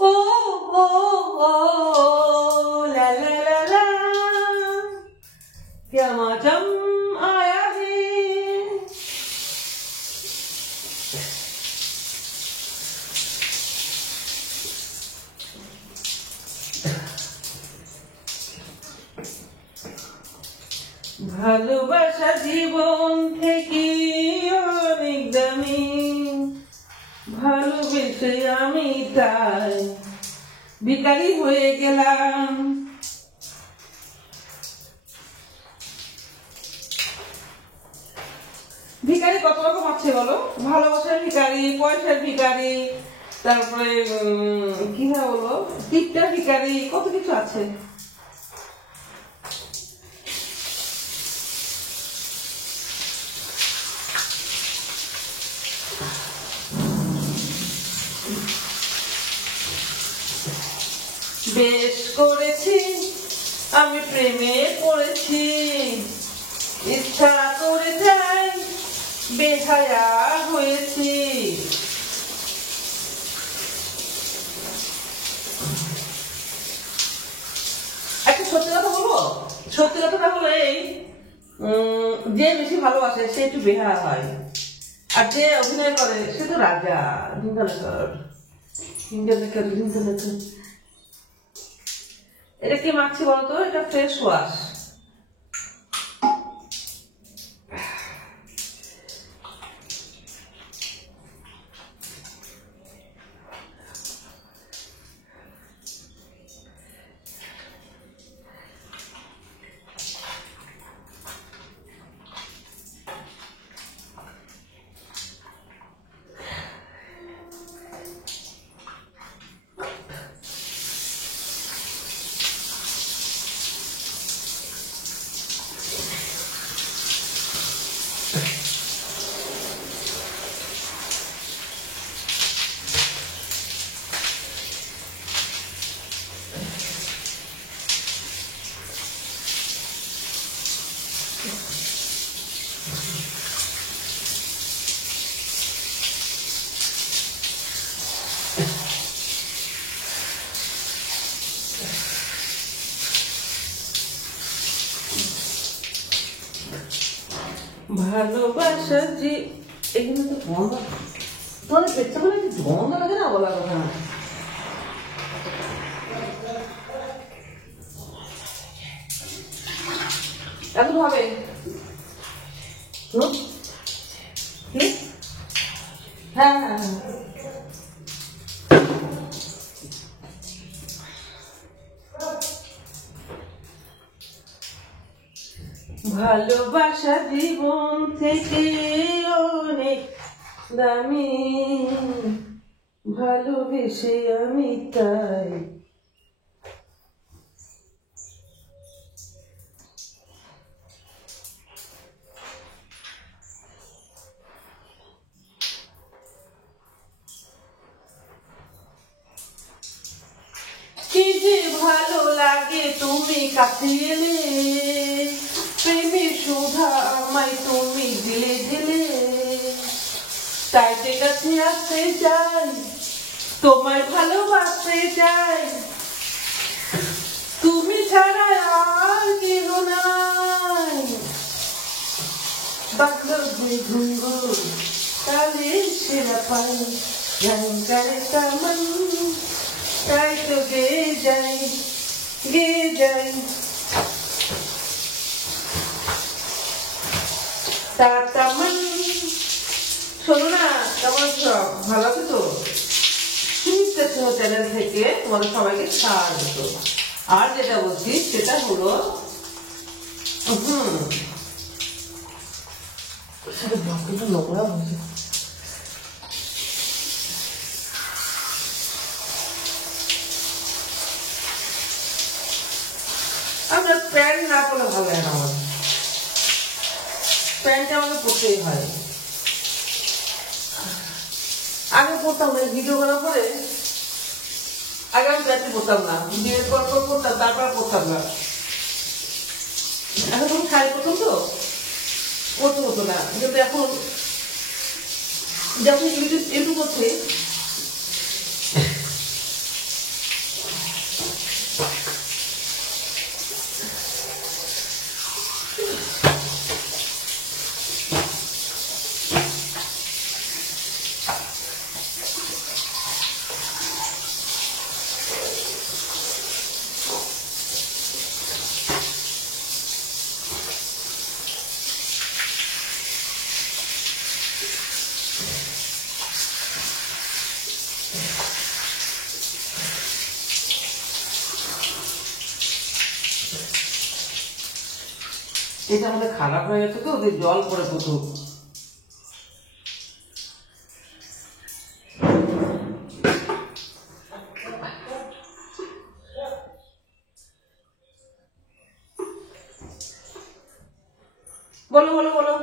ओ ओ ला ला ला ला, क्या मौसम आया है। ভালোবাসা জীবন থেকে অনেক দামি, ভালোবেসে আমি তাই ভিখারি হয়ে গেলাম। ভিখারি কত রকম আছে বলো? ভালোবাসার ভিখারি, পয়সার ভিখারি, তারপরে কি না বলো, টিপটার ভিখারি, কত কিছু আছে। বেশ করেছি আমি প্রেমে পড়েছি, ইচ্ছা করে যাই বেহায়া হয়েছি। একটা সত্যি কথা বলবো, সত্যি কথাটা হলো এই, যে বেশি ভালোবাসে সে একটু বেহায়া হয়, আর যে অভিনয় করে সে তো রাজা। এটা কি মাখছি বলতো? এটা ফ্রেশ ওয়াশ। ভালোবাসা যে এখানে তো গন্ধ, তোমাদের পেটটা বলে গন্ধ লাগে না বলার কথা। এখন হবে হ্যাঁ হ্যাঁ হ্যাঁ। ভালোবাসা জীবন থেকে অনেক দামি, ভালোবেসে আমি তাই কি যে ভালো লাগে তুমি কাছে এলে, প্রেমের সুধা আমায় তুমি দিলে দিলে, তাই যে কাছে আসতে চাই তোমায় ভালোবাসতে চাই, তুমি ছাড়া আর কেউ নাই। বাকর ঘুঙ্গু তালে সেরা পাই রঙের কামন, তাই তো গে যাই গে যাই। তাতামন শোনো না, কেমন আছো? ভালো আছো তো? চ্যানেল থেকে তোমাদের সবাইকে স্বাগত। আর যেটা বলছি সেটা হলো নোংরা হয়েছে। আমরা প্যান্ট না পরলে ভালো লাগে না, আমার প্যান্ট আমাকে পরতেই হয়। আগে পড়তাম না, ভিডিও করার পরে আগে আমি প্যান্ট পরতাম না, বিয়ের পর পরতাম, তারপর পরতাম না। এখন তুমি শাড়ি পরতাম তো পরতে হতো না, কিন্তু এখন যখন ইউটিউব করছে এটা আমাদের খারাপ হয়ে গেছে তো, ওদের জল পরে প্রচুর। বলো বলো বলো।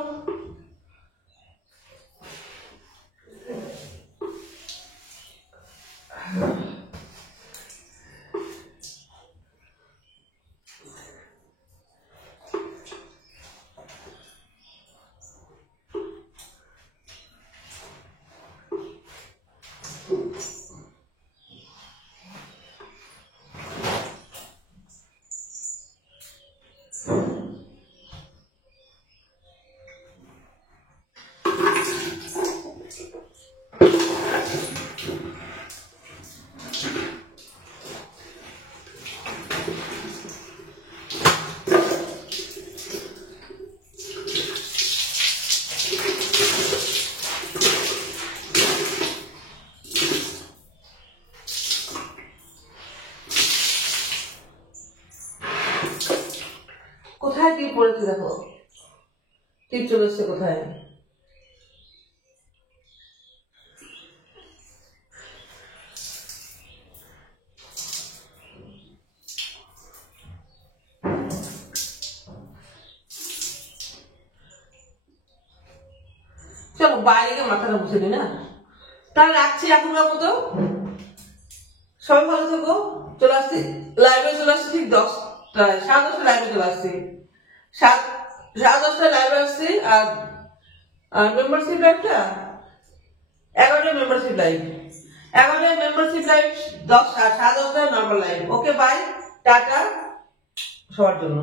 কোথায় টিপ পড়েছে দেখো, টিপ চলে এসছে কোথায়। চলো বাইরে গিয়ে মাথাটা মুছে দিই না, তাহলে রাখছি এখনকার মতো। সবাই ভালো থেকো। চলে আসছি লাইব্রেরি, চলে আসছি ঠিক 10টায়, 10:30 লাইব্রেরি চলে আসছি, 10:30 লাইব্রেরি আসছি। আর মেম্বারশিপ লাইভটা 11টায় মেম্বারশিপ লাইভ, 11টায় membership live, 10 10:30 normal live. Okay bye, টাটা সবার জন্য।